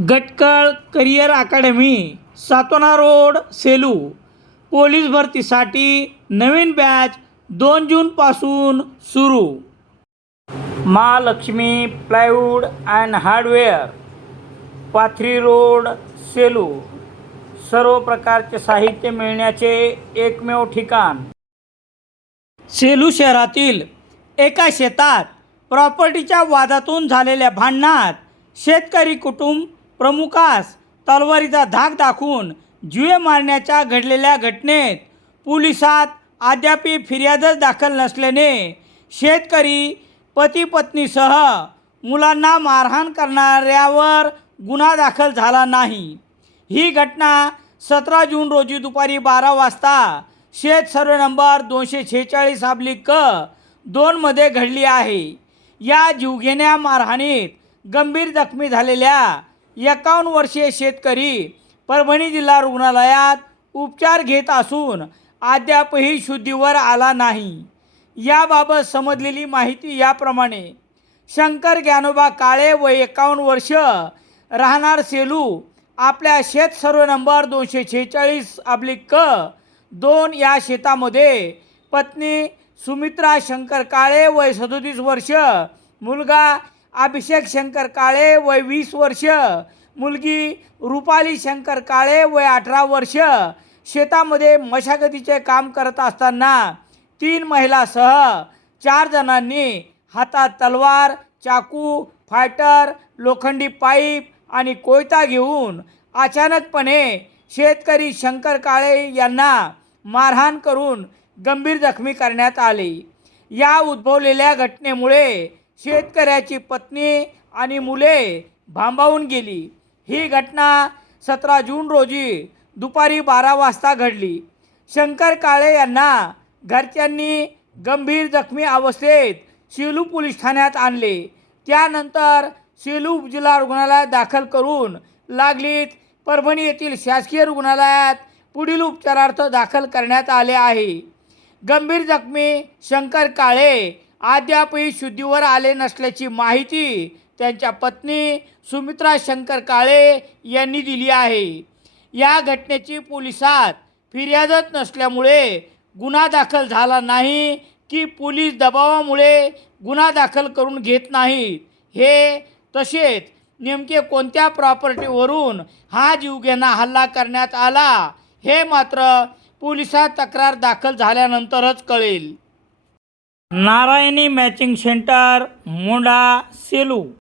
Gatkal career academy Satona road Selu. Police भरतीसाठी नवीन batch दोन जूनपासून सुरू. Mahalaxmi plywood and hardware Pathri road Selu. सर्व प्रकारचे साहित्य मिळण्याचे एकमेव ठिकाण. सेलू शहरातील एका शेतात प्रॉपर्टीच्या वादातून झालेल्या भांडणात शेतकरी कुटुंब प्रमुखास तलवारीचा धाक दाखवून जीवे मारण्याच्या घडलेल्या घटनेत पोलिसात अद्याप फिर्यादच दाखल नसल्याने शेतकरी पती पत्नीसह मुलांना मारहाण करणाऱ्यावर गुन्हा दाखल झाला नाही. ही घटना सतरा जून रोजी दुपारी बारा वाजता शेत सर्वे नंबर दोनशे छेचाळीस अब्लिक क दोनमध्ये घडली आहे. या जीवघेण्या मारहाणीत गंभीर जखमी झालेल्या एकावन्न वर्षीय शेतकरी परभणी जिल्हा रुग्णालयात उपचार घेत असून अद्यापही शुद्धीवर आला नाही. याबाबत समजलेली माहिती याप्रमाणे शंकर ज्ञानोबा काळे व एकावन्न वर्ष राहणार सेलू आपल्या शेत सर्व नंबर दोनशे छेचाळीस अब्लिक क दोन या शेतामध्ये पत्नी सुमित्रा शंकर काळे वय सदोतीस वर्ष मुलगा अभिषेक शंकर काळे वय वीस वर्ष मुलगी रुपाली शंकर काळे वय अठरा वर्ष. शेतामध्ये मशागतीचे काम करत असताना तीन महिलासह चार जणांनी हातात तलवार चाकू फायटर लोखंडी पाईप आणि कोयता घेऊन अचानकपणे शेतकरी शंकर काळे यांना मारहाण करून गंभीर जखमी करण्यात आली. या उद्भवलेल्या घटनेमुळे शेतकऱ्याची पत्नी आणि मुले भांबावून गेली. ही घटना सतरा जून रोजी दुपारी बारा वाजता घडली. शंकर काळे यांना घरच्यांनी गंभीर जखमी अवस्थेत शेलू पोलीस ठाण्यात आणले. त्यानंतर शेलू उपजिल्हा रुग्णालयात दाखल करून लागलीत. परभणी येथील शासकीय रुग्णालयात पुढील उपचारार्थ दाखल करण्यात आले आहे. गंभीर जखमी शंकर काळे अद्यापही शुद्धीवर आले नसल्याची माहिती त्यांच्या पत्नी सुमित्रा शंकर काळे यांनी दिली आहे. या घटनेची पोलिसात फिर्यादच नसल्यामुळे गुन्हा दाखल झाला नाही की पोलीस दबावामुळे गुन्हा दाखल करून घेत नाहीत. हे तसेच नेमके कोणत्या प्रॉपर्टीवरून हा जीवघेणा हल्ला करण्यात आला हे मात्र पोलिसात तक्रार दाखल झाल्यानंतरच कळेल. નારાયણી મેચિંગ સેન્ટર મોડા સેલુ